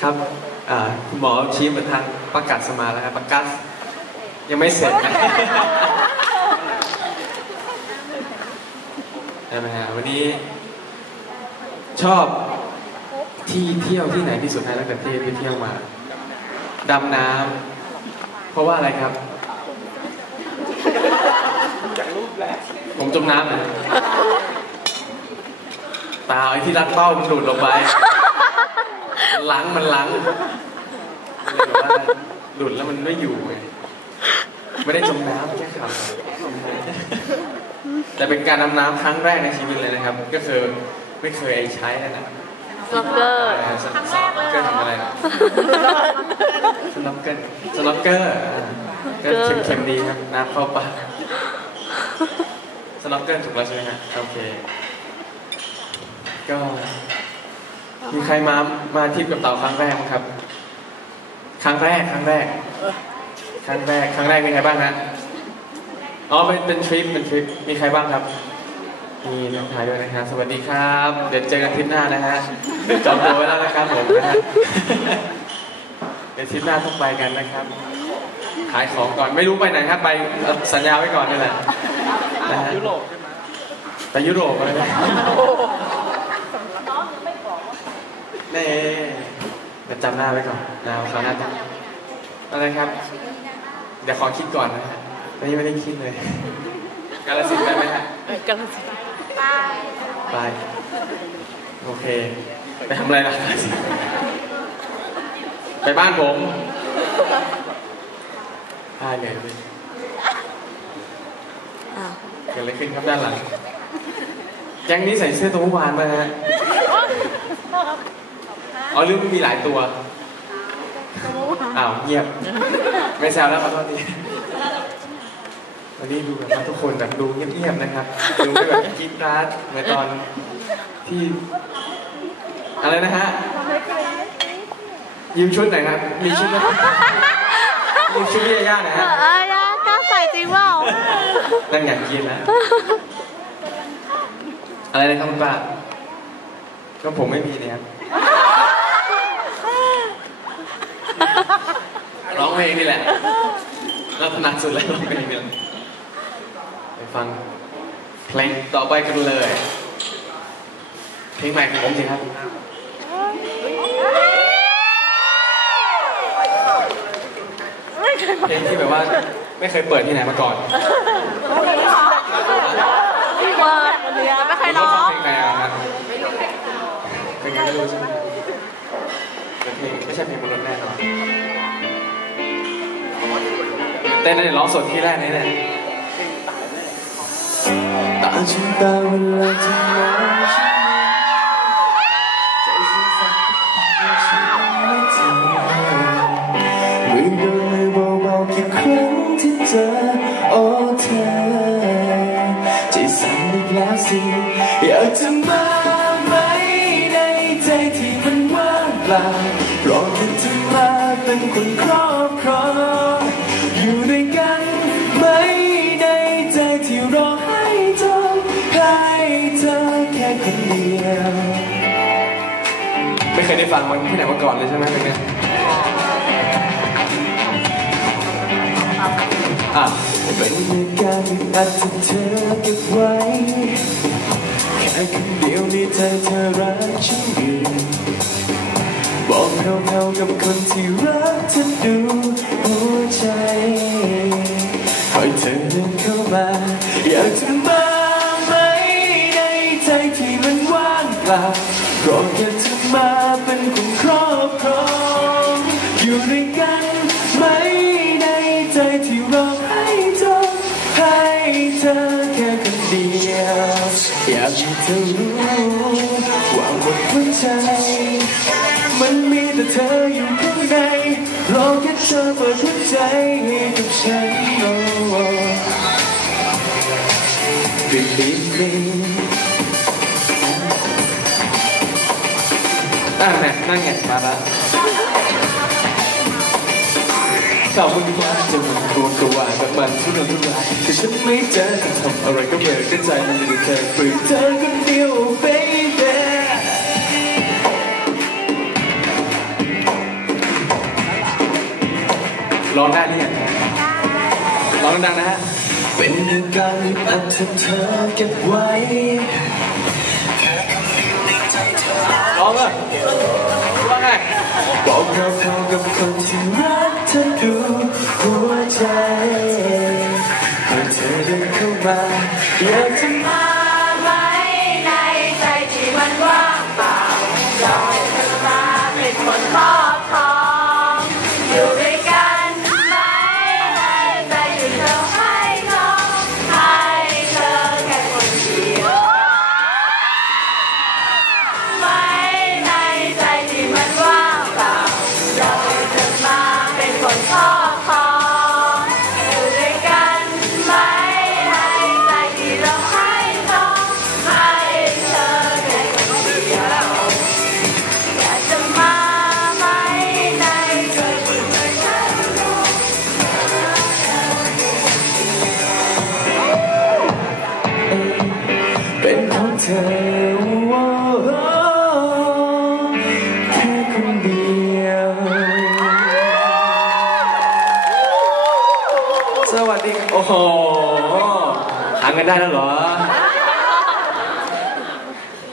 ครับอ่าคุณหมอชี้มาทางประกาศสมาแล้วครับประกาศยังไม่เสร็จนะใช่ไหมฮะวันนี้ ชอบที่เที่ยวที่ไหนที่สุดให้แล้วกันที่ไปเที่ยวมาดำน้ำเพราะว่าอะไรครับผมจมน้ำเลยตาไอ้ที่รัดเป้ามันหลุดลงไป มันล้างมันล้างเลยแบบว่าหลุดแล้วมันไม่อยู่ไงไม่ได้จมน้ำแค่ขับแต่เป็นการดำน้ำครั้งแรกในชีวิตเลยนะครับ ก็คือไม่เคยใช้เลยนะสโนว์เกอร์สโนว์เกอร์ทำอะไรนะสโนว์เกอร์สโนว์เกอร์อ่าก็เค็มๆดีครับน้ำเข้าปากสโนว์เกอร์ถูกแล้วใช่ไหมฮะโอเค ก็ มีใครมามาทริปกับเต่าครั้งแรกไหมครับ ครั้งแรกครั้งแรก ครั้งแรกครั้งแรกมีใครบ้างฮะอ๋อเป็นเป็นทริปเป็นทริปมีใครบ้างครับมีน้องชายด้วยนะครับสวัสดีครับ เดี๋ยวเจอกันทริปหน้านะฮะจองตัวไว้แล้วนะครับผมนะฮะเดี๋ยวทริปหน้าต้องไปกันนะครับ ขายของก่อนไม่รู้ไปไหนครับไปเอาสัญญาไว้ก่อนนี่แหละนะฮะยุโรปใช่ไหมไปยุโรปอะไรนะ เน่เดี๋ยวจำหน้าไว้ก่อนนาวคราวหน้าจำอะไรครับ เดี๋ยวขอคิดก่อนนะฮะตอนนี้ไม่ได้คิดเลย กาลสินธุ์ได้ไหมฮะกำลังจะไปโอเค ไปทำอะไรล่ะกาฬสินธุ์ไปบ้านผมพาเลยเลยอ้าวเกิดอะไรขึ้นครับด้านหลังแก๊งนี้ใส่เสื้อตัวเมื่อวานมาฮะ อ๋อลืมมีหลายตัวอ้าวเงียบ ไม่แซวแล้วขอโทษทีวันนี้ดูแบบว่าทุกคนแบบดูเงียบๆนะครับดูไม่แบบกรีดกราดเหมือนตอนที่ อะไรนะฮะยืมชุดหน่อยครับมีชุดไหมยืมชุดพี่ยาย่าหน่อยฮะเอ้ยนะกล้าใส่จริงเปล่านั่นไงกินแล้วอะไรนะครับคุณป้าก็ผมไม่มีเนี่ยครับ ร้องเพลงนี่แหละเราถนัดสุดแล้วร้องเพลงนี่แหละไปฟังเพลงต่อไปกันเลย เพลงใหม่ของผมสิครับเพลงที่แบบว่าไม่เคยเปิดที่ไหนมาก่อนเปิดแต่ไม่เคยร้องเพลงอะไรอะครับเพลงอะไรไม่รู้ใช่ไหมเป็นเพลงไม่ใช่เพลงบนร เต้นได้ร้องสดที่แรกนี่แหละตาฉันตาเวลาที่มองฉันใจสั่นแต่ฉันไม่เจอมือโดนเลยเบาๆกี่ครั้งที่เจอโอ้เธอใจสั่นอีกแล้วสิอยากจะมาไหมในใจที่มันว่างเปล่ารอแค่จะมาเป็นคนครอบ ยวไม่เคยได้ฟังมันที่ไหนมาก่อนเลยใช่ไหมเพลงเนี้ยอะเป็นเหตุการที่อาจจะเธอเก็บไว้แค่คำเดียวในใจเธอรักฉันอยู่บอกแผ่วๆกับคนที่รักเธอดูหัวใจคอยเธอเดินเข้ามาอยากจะมาางเปล่เพราะอยากจะมาเป็นคนครอบครองอยู่ด้วยกันไหมในใจที่รอให้เธอให้เธอแค่คนเดียวอยากให้เธอรู้ว่าหมดหัวใจ มันมีแต่เธออยู่ข้างในรอแค่เธอเปิดหัวใจให้กับฉันโอ้ Believe me นั่นไงนั่นไงมาแล้วขอบคุณครับจะมันตัวตัวแบบมันทุรนทุรายแต่ฉันไม่เจอจะทำอะไรก็เบิกใจมันจะเธอเปิดเธอคนเดียว baby ร้องได้นี่ไงร้องดังนะฮะ เป็นอาการอัดที่เธอเก็บไว้ร้ององไง บอกเราเขากับคนที่รักเธอดูหัวใจเมื่อเธอเดินเข้ามาอยากจะมา เป็นของเธอแค่คนเดียว สวัสดี โอ้โหหางกันได้แล้วเหรอ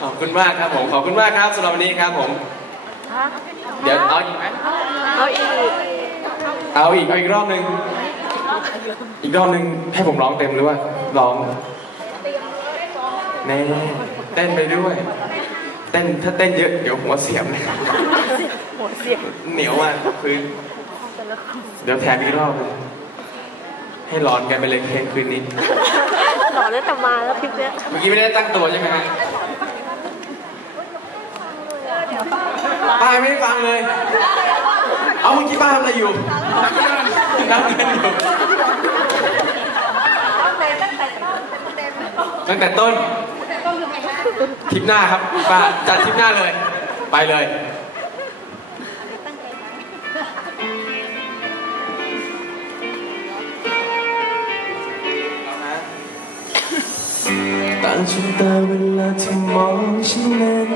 ขอบคุณมากครับผม ขอบคุณมากครับสำหรับวันนี้ครับผม เดี๋ยวเอาอีกไหมเอาอีก เอาอีกเอาอีกรอบหนึ่ง อีกรอบหนึ่งให้ผมร้องเต็มหรือว่าร้อง แน่เต้นไปด้วย เต้นถ้าเต้นเยอะเดี๋ยวหัวเสียมนะหัวเสียงเหนียวมากพื้นเดี๋ยวแถมอีกรอบให้ร้อนกันไปเลยเพลงคืนนี้หล่อตั้งแต่มาแล้วคลิปเนี้ยเมื่อกี้ไม่ได้ตั้งตัวใช่ไหมฮะป้ายไม่ได้ฟังเลย เอาเมื่อกี้ป้าทำอะไรอยู่นั่งกันอยู่ตั้งแต่ต้น ทริปหน้าครับป้าจัดทริปหน้าเลย ไปเลยต่างฉันตาเวลาที่มองฉันนั้น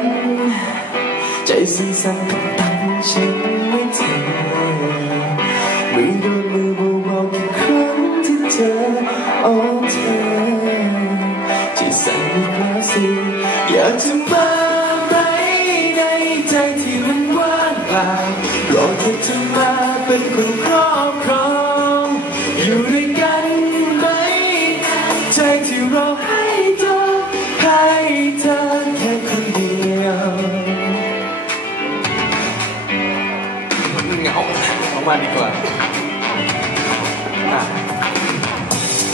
ใจสั่นสั่นตับตันฉันไม่เธากจะมาไหมในใจที่มันว่างเปล่ารอเธอจะมาเป็นคนครอบครองอยู่ด้วยกันไหมใจที่เราให้เธอให้เธอแค่คนเดียวเหงาออกมาดีกว่า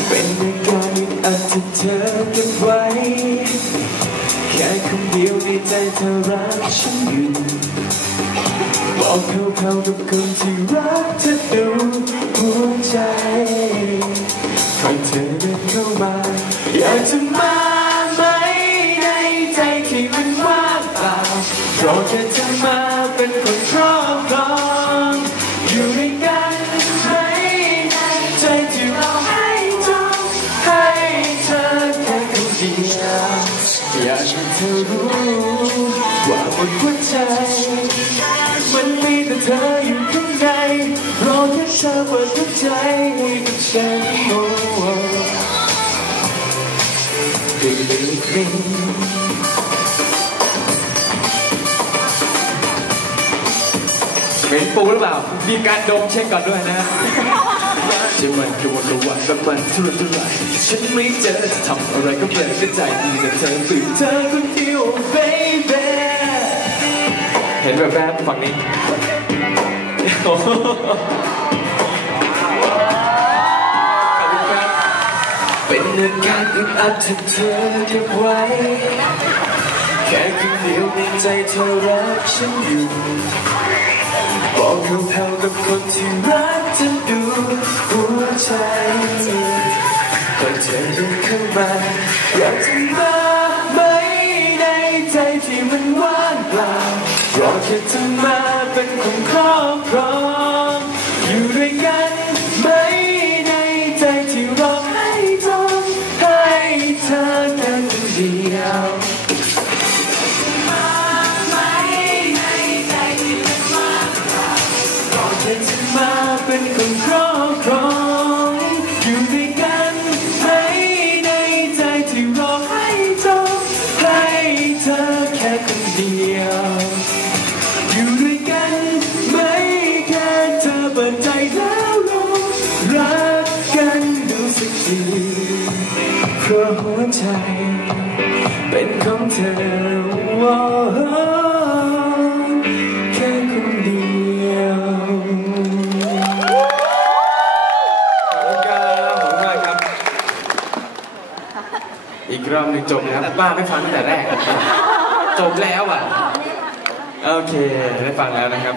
เป็นอาการอัดที่เธอเก็บไว้ ค่คนเดียวในใจเธอรักฉันอยู่บอกเขาๆกับคนที่รักเธอดูหัวใจคอยเธอเดินเข้ามาอยากจะมาไหมในใจที่มันว่างเปล่าเพราะแค่เธอ ใจ มันมีแต่เธออยู่ข้างในรอแค่เธอเปิดหัวใจให้กับฉันโอ้โห Believe me เหม็นปูหรือเปล่า มีการดมเช็คก่อนด้วยนะจะมันกระวนกระวายแบบมันทุรนทุรายฉันไม่เจอจะทำอะไรก็เปลี่ยนก็ใจมีแต่เธอตื่นเธอคนเดียว baby เห็นแบบแบบฝั่งนี้ขอบคุณครับเป็นอาการอึดอัดที่เธอเก็บไว้ แค่คำเดียวในใจเธอรักฉันอยู่ บอกเขาเท่ากับคนที่รักเธอดูหัวใจพอเธอเดินเข้ามาอยากจะมาไหมในใจที่มันว่างเปล่า รอแค่เธอมาเป็นคนครอบครอ ว่าแค่คนเดียวขอบคุณครับขอบคุณมากครับ อีกรอบหนึงจบนะครับบ้าไม่ฟังตั้งแต่แรก จบแล้วอะ โอเค ได้ฟังแล้วนะครับ